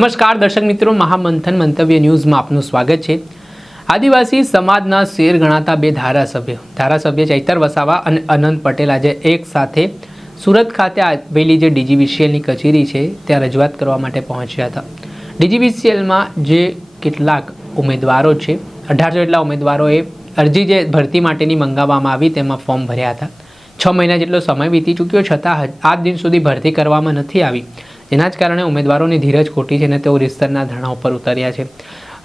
નમસ્કાર દર્શક મિત્રો, મહામંથન મંતવ્ય ન્યૂઝમાં આપનું સ્વાગત છે। આદિવાસી સમાજના શેર ગણાતા બે ધારાસભ્ય ચૈતર વસાવા અને અનંત પટેલ આજે એક સાથે સુરત ખાતે આવેલી જે ડીજીવીસીએલની કચેરી છે ત્યાં રજૂઆત કરવા માટે પહોંચ્યા હતા। ડીજીવીસીએલમાં જે કેટલાક ઉમેદવારો છે, 1800 જેટલા ઉમેદવારોએ અરજી જે ભરતી માટેની મંગાવવામાં આવી તેમાં ફોર્મ ભર્યા હતા। 6 મહિના જેટલો સમય વીતી ચૂક્યો છતાં આજ દિન સુધી ભરતી કરવામાં નથી આવી, જેના જ કારણે ઉમેદવારોની ધીરજ ખોટી છે અને તેઓ રીતસરના ધરણા ઉપર ઉતર્યા છે।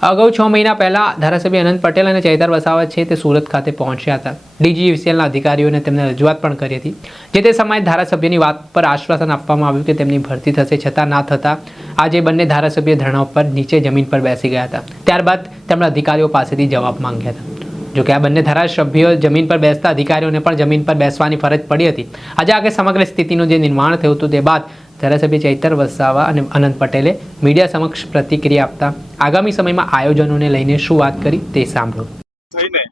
અગાઉ 6 મહિના પહેલાં ધારાસભ્ય અનંત પટેલ અને ચૈતર વસાવા છે તે સુરત ખાતે પહોંચ્યા હતા। ડીજીવીસીએલના અધિકારીઓને તેમને રજૂઆત પણ કરી હતી। જે તે સમયે ધારાસભ્યની વાત પર આશ્વાસન આપવામાં આવ્યું કે તેમની ભરતી થશે, છતાં ના થતાં આજે બંને ધારાસભ્ય ધરણા ઉપર નીચે જમીન પર બેસી ગયા હતા। ત્યારબાદ તેમણે અધિકારીઓ પાસેથી જવાબ માંગ્યા હતા। જોકે આ બંને ધારાસભ્યો જમીન પર બેસતા અધિકારીઓને પણ જમીન પર બેસવાની ફરજ પડી હતી। આજે આગે સમગ્ર સ્થિતિનું જે નિર્માણ થયું હતું તે બાદ ધારાસભ્ય ચૈતર વસાવા અને અનંત પટેલે મીડિયા સમક્ષ પ્રતિક્રિયા આપતા આગામી સમયમાં આયોજનોને લઈને શું વાત કરી તે સાંભળો। થઈને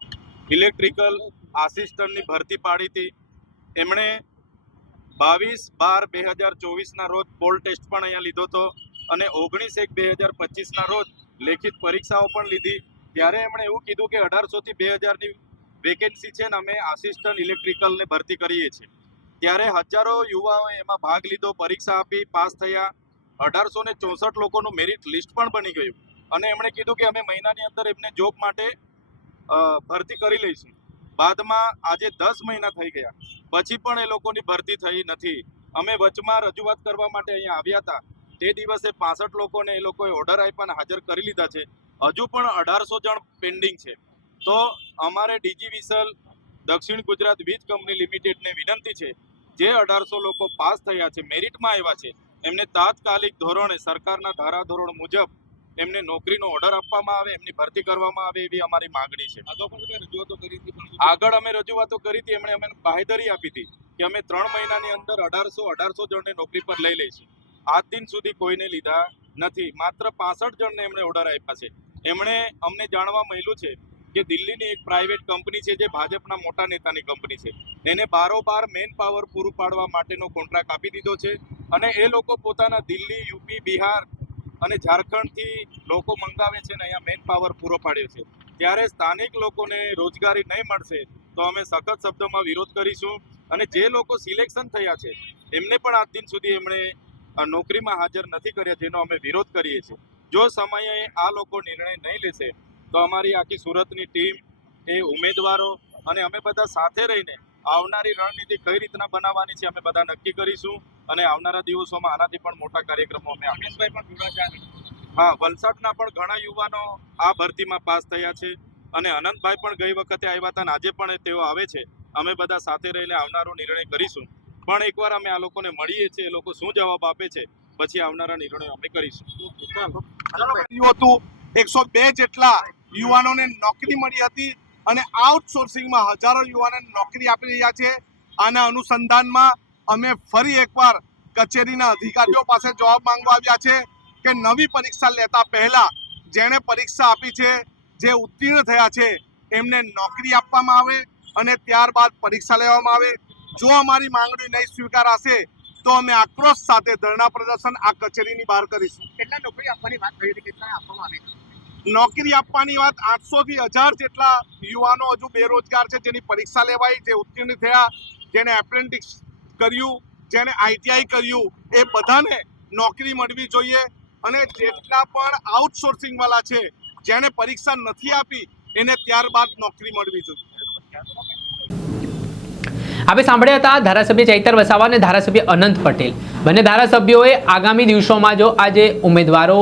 ઇલેક્ટ્રિકલ આસિસ્ટન્ટની ભરતી પાડી હતી। એમણે 22/12/2024ના રોજ પોલ ટેસ્ટ પણ અહીંયા લીધો હતો અને 19/1/2025ના રોજ લેખિત પરીક્ષાઓ પણ લીધી। ત્યારે એમણે એવું કીધું કે 1800 થી 2000ની વેકેન્સી છે ને અમે આસિસ્ટન્ટ ઇલેક્ટ્રિકલને ભરતી કરીએ છીએ। ત્યારે હજારો યુવાઓએ એમાં ભાગ લીધો, પરીક્ષા આપી, પાસ થયા। 1864 લોકોનું મેરિટ લિસ્ટ પણ બની ગયું અને એમણે કીધું કે અમે મહિનાની અંદર એમને જોબ માટે ભરતી કરી લઈશું। બાદમાં આજે 10 મહિના થઈ ગયા પછી પણ એ લોકોની ભરતી થઈ નથી। અમે વચમાં રજૂઆત કરવા માટે અહીંયા આવ્યા હતા, તે દિવસે 65 લોકોને એ લોકોએ ઓર્ડર આપ્યા અને હાજર કરી લીધા છે। હજુ પણ 1800 જણ પેન્ડિંગ છે। તો અમારે ડીજીવીસીએલ દક્ષિણ ગુજરાત વીજ કંપની લિમિટેડને વિનંતી છે, જે 1800 લોકો પાસ થયા છે, મેરિટમાં આવ્યા છે, એમને તાત્કાલિક ધોરણે સરકારના ધારાધોરણ મુજબ એમને નોકરીનો ઓર્ડર આપવામાં આવે, એમની ભરતી કરવામાં આવે એવી અમારી માંગણી છે। આગળ અમે રજૂઆતો કરી હતી, એમણે અમને બાંહેધરી આપી હતી કે અમે 3 મહિનાની અંદર 1800 જણને નોકરી પર લઈ લઈશું। આજ દિન સુધી કોઈને લીધા નથી, માત્ર 65 જણને એમણે ઓર્ડર આપ્યા છે। એમણે અમને જાણવા મળ્યું છે કે દિલ્હીની એક પ્રાઇવેટ કંપની છે, જે ભાજપના મોટા નેતાની કંપની છે, એને બારોબાર મેન પાવર પૂરું પાડવા માટેનો કોન્ટ્રાક્ટ આપી દીધો છે અને એ લોકો પોતાના દિલ્હી, યુપી, બિહાર અને ઝારખંડથી લોકો મંગાવે છે અને અહીંયા મેન પાવર પૂરો પાડ્યો છે। ત્યારે સ્થાનિક લોકોને રોજગારી નહીં મળશે તો અમે સખત શબ્દોમાં વિરોધ કરીશું અને જે લોકો સિલેક્શન થયા છે એમને પણ આજ દિન સુધી એમણે નોકરીમાં હાજર નથી કર્યા, જેનો અમે વિરોધ કરીએ છીએ। જો સમયે આ લોકો નિર્ણય નહીં લેશે તો અમારી આખી સુરતની ટીમ, એ ઉમેદવારો અને અમે બધા સાથે રહીને આવનારી રણનીતિ કઈ રીતના બનાવવાની છે અમે બધા નક્કી કરીશું અને આવનારા દિવસોમાં આનાથી પણ મોટા કાર્યક્રમો અમે હા, વલસાડના પણ ઘણા યુવાનો આ ભરતીમાં પાસ થયા છે અને અનંતભાઈ પણ ગઈ વખતે આવ્યા હતા અને આજે પણ તેઓ આવે છે। અમે બધા સાથે રહીને આવનારો નિર્ણય કરીશું, પણ એકવાર અમે આ લોકોને મળીએ છીએ, એ લોકો શું જવાબ આપે છે પછી આવનારા નિર્ણયો અમે કરીશું। 102 જેટલા યુવાનોને નોકરી મળી હતી અને આઉટસોર્સિંગમાં હજારો યુવાનોને નોકરી આપી રહ્યા છે। આના અનુસંધાનમાં અમે ફરી એકવાર કચેરીના અધિકારીઓ પાસે જવાબ માંગવા આવ્યા છે કે નવી પરીક્ષા લેતા પહેલા જેણે પરીક્ષા આપી છે, જે ઉત્તીર્ણ થયા છે, એમને નોકરી આપવામાં આવે અને ત્યારબાદ પરીક્ષા લેવામાં આવે। જો અમારી માંગણી નહીં સ્વીકારાશે તો અમે આક્રોશ સાથે ધરણા પ્રદર્શન આ કચેરીની બહાર કરીશું। કેટલા નોકરી આપવાની વાત થઈ હતી, કેટલા આપવામાં આવી? નોકરી આપવાની વાત 800 થી 1000 જેટલા યુવાનો હજુ બેરોજગાર છે, જેની પરીક્ષા લેવાઈ, જે ઉત્તીર્ણ થયા, જેને એપ્રેન્ટિસ કર્યું, જેને આઈટીઆઈ કર્યું, એ બધાને નોકરી મળવી જોઈએ અને જેટલા પણ આઉટસોર્સિંગ વાળા છે, જેને પરીક્ષા નથી આપી, એને ત્યારબાદ નોકરી મળવી જોઈએ। આપણે સાંભળ્યા હતા ધારાસભ્ય ચૈતર વસાવા અને ધારાસભ્ય અનંત પટેલ। બંને ધારાસભ્યોએ આગામી દિવસોમાં જો આજે ઉમેદવારો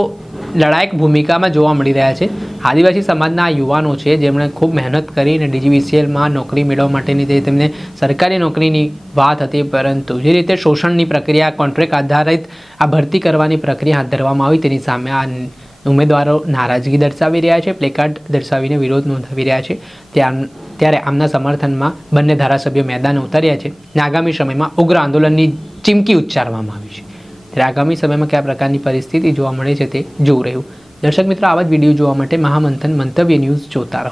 લડાયક ભૂમિકામાં જોવા મળી રહ્યા છે। આદિવાસી સમાજના યુવાનો છે, જેમણે ખૂબ મહેનત કરીને ડીજીવીસીએલમાં નોકરી મેળવવા માટેની તે તેમને સરકારી નોકરીની વાત હતી, પરંતુ જે રીતે શોષણની પ્રક્રિયા, કોન્ટ્રાક્ટ આધારિત આ ભરતી કરવાની પ્રક્રિયા હાથ ધરવામાં આવી, તેની સામે આ ઉમેદવારો નારાજગી દર્શાવી રહ્યા છે, પ્લેકાર્ડ દર્શાવીને વિરોધ નોંધાવી રહ્યા છે। ત્યારે આમના સમર્થનમાં બંને ધારાસભ્યો મેદાને ઉતર્યા છે અને આગામી સમયમાં ઉગ્ર આંદોલનની ચીમકી ઉચ્ચારવામાં આવી છે। ત્યારે આગામી સમયમાં કયા પ્રકારની પરિસ્થિતિ જોવા મળે છે તે જોવું રહ્યું। દર્શક મિત્રો, આવા જ વિડીયો જોવા માટે મહામંથન મંતવ્ય ન્યૂઝ જોતા રહો।